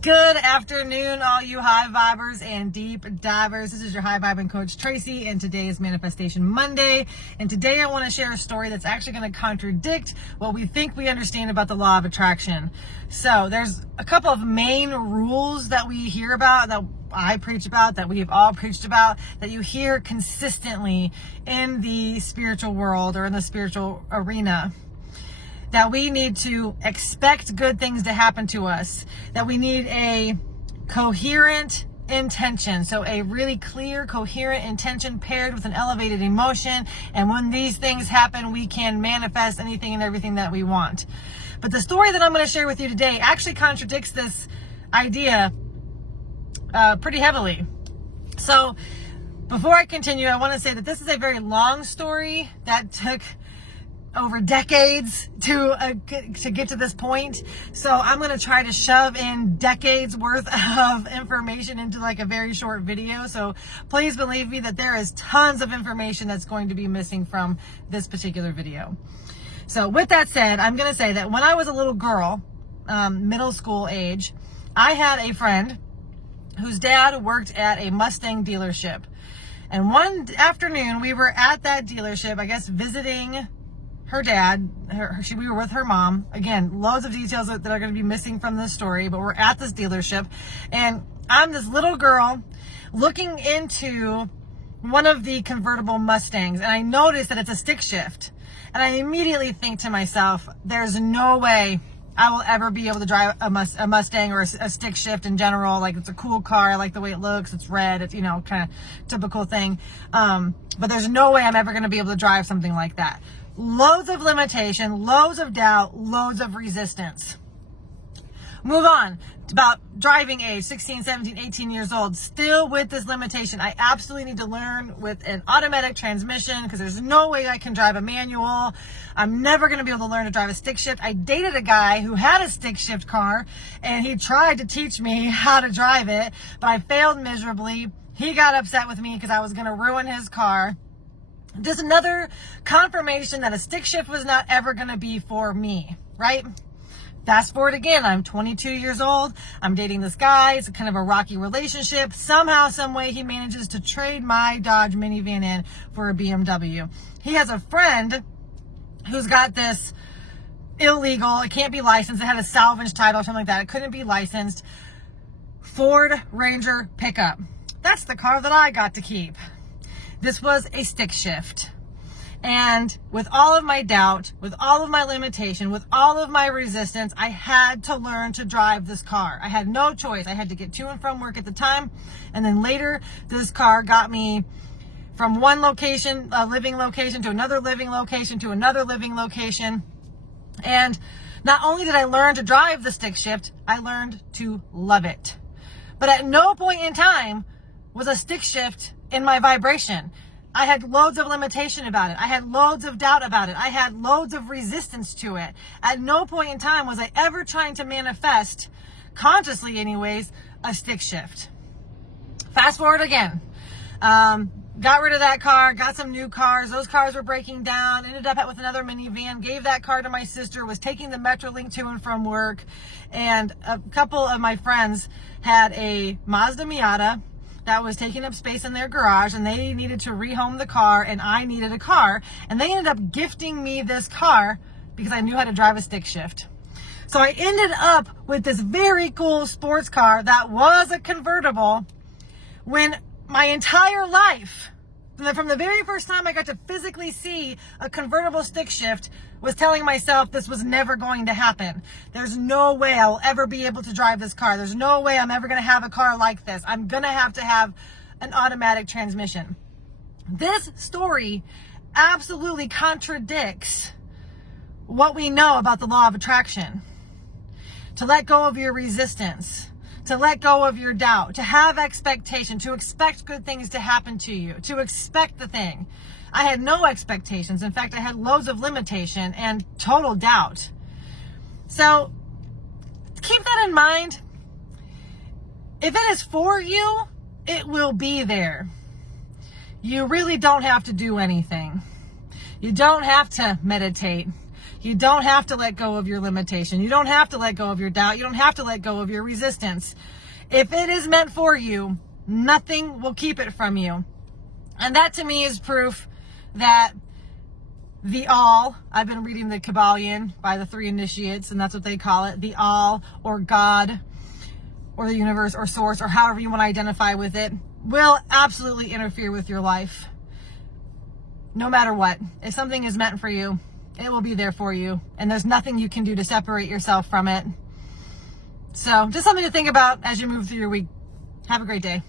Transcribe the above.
Good afternoon, all you high vibers and deep divers. This is your high vibing coach, Tracy, and today is Manifestation Monday. And today I want to share a story that's actually going to contradict what we think we understand about the law of attraction. So there's a couple of main rules that we hear about, that I preach about, that we have all preached about, that you hear consistently in the spiritual world or in the spiritual arena. That we need to expect good things to happen to us, that we need a coherent intention. So a really clear, coherent intention paired with an elevated emotion. And when these things happen, we can manifest anything and everything that we want. But the story that I'm going to share with you today actually contradicts this idea pretty heavily. So before I continue, I want to say that this is a very long story that took over decades to get to this point. So I'm going to try to shove in decades worth of information into like a very short video. So please believe me that there is tons of information that's going to be missing from this particular video. So with that said, I'm going to say that when I was a little girl, middle school age, I had a friend whose dad worked at a Mustang dealership. And one afternoon we were at that dealership, I guess visiting her dad. We were with her mom. Again, loads of details that are going to be missing from this story, but we're at this dealership and I'm this little girl looking into one of the convertible Mustangs, and I notice that it's a stick shift, and I immediately think to myself, there's no way I will ever be able to drive a Mustang or a stick shift in general. Like, it's a cool car. I like the way it looks. It's red. It's, kind of typical thing. But there's no way I'm ever going to be able to drive something like that. Loads of limitation, loads of doubt, loads of resistance. Move on to about driving age, 16, 17, 18 years old, still with this limitation. I absolutely need to learn with an automatic transmission because there's no way I can drive a manual. I'm never going to be able to learn to drive a stick shift. I dated a guy who had a stick shift car and he tried to teach me how to drive it, but I failed miserably. He got upset with me because I was going to ruin his car. Just another confirmation that a stick shift was not ever going to be for me, right? Fast forward again, I'm 22 years old. I'm dating this guy. It's kind of a rocky relationship. Somehow, some way, he manages to trade my Dodge minivan in for a BMW. He has a friend who's got this illegal, it can't be licensed. It had a salvage title or something like that. It couldn't be licensed. Ford Ranger pickup. That's the car that I got to keep. This was a stick shift. And with all of my doubt, with all of my limitation, with all of my resistance, I had to learn to drive this car. I had no choice. I had to get to and from work at the time. And then later, this car got me from one location, a living location, to another living location, to another living location. And not only did I learn to drive the stick shift, I learned to love it. But at no point in time was a stick shift in my vibration. I had loads of limitation about it. I had loads of doubt about it. I had loads of resistance to it. At no point in time was I ever trying to manifest, consciously anyways, a stick shift. Fast forward again. Got rid of that car, got some new cars. Those cars were breaking down, ended up with another minivan, gave that car to my sister, was taking the Metrolink to and from work. And a couple of my friends had a Mazda Miata that was taking up space in their garage, and they needed to rehome the car, and I needed a car, and they ended up gifting me this car because I knew how to drive a stick shift. So I ended up with this very cool sports car that was a convertible when my entire life, from the very first time I got to physically see a convertible stick shift, was telling myself this was never going to happen. There's no way I will ever be able to drive this car. There's no way I'm ever going to have a car like this. I'm going to have an automatic transmission. This story absolutely contradicts what we know about the law of attraction. To let go of your resistance, to let go of your doubt, to have expectation, to expect good things to happen to you, to expect the thing. I had no expectations. In fact, I had loads of limitation and total doubt. So keep that in mind. If it is for you, it will be there. You really don't have to do anything. You don't have to meditate. You don't have to let go of your limitation. You don't have to let go of your doubt. You don't have to let go of your resistance. If it is meant for you, nothing will keep it from you. And that to me is proof that the all, I've been reading the Kabbalion by the 3 initiates, and that's what they call it, the all, or God, or the universe, or source, or however you want to identify with it, will absolutely interfere with your life. No matter what. If something is meant for you, it will be there for you, and there's nothing you can do to separate yourself from it. So just something to think about as you move through your week. Have a great day.